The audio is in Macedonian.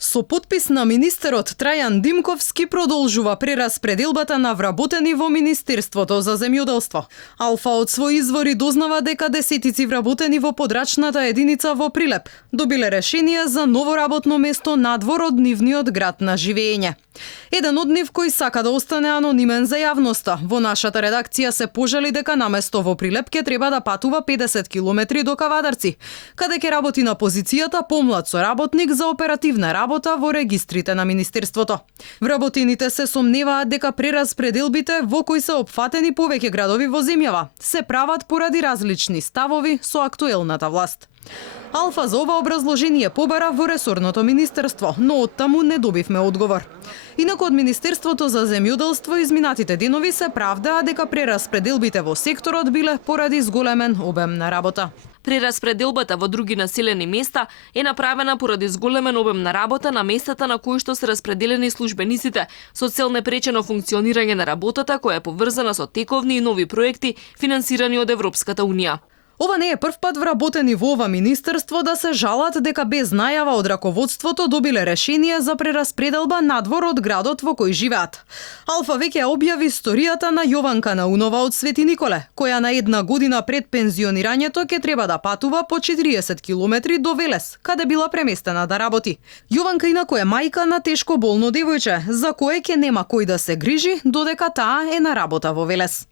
Со подпис на министерот Трајан Димковски продолжува прераспределбата на вработени во Министерството за земјоделство. Алфа од своји извори дознава дека десетици вработени во подрачната единица во Прилеп добиле решение за ново работно место надвор од нивниот град на живење. Еден од нив кој сака да остане анонимен за јавноста, во нашата редакција се пожали дека наместо во Прилеп ќе треба да патува 50 километри до Кавадарци, каде ќе работи на позицијата помлад соработник за оперативна работа во регистрите на Министерството. Вработените се сомневаат дека прераспределбите во кои се опфатени повеќе градови во земјава се прават поради различни ставови со актуелната власт. Алфа за ова образложение побара во ресорното министерство, но оттаму не добивме одговор. Инаку од Министерството за земјоделство изминатите денови се правдаа дека прераспределбите во секторот биле поради зголемен обем на работа. Прераспределбата во други населени места е направена поради зголемен обем на работа на местата на кои што се распределени службениците со цел непречено функционирање на работата која е поврзана со тековни и нови проекти финансирани од Европската унија. Ова не е прв пат вработени во ова министерство да се жалат дека без најава од раководството добиле решение за прераспределба надвор од градот во кој живеат. Алфа веќе објави историјата на Јованка Наунова од Свети Николе, која на една година пред пензионирањето ќе треба да патува по 40 километри до Велес, каде била преместена да работи. Јованка инаку е мајка на тешко болно девојче, за кое ќе нема кој да се грижи додека таа е на работа во Велес.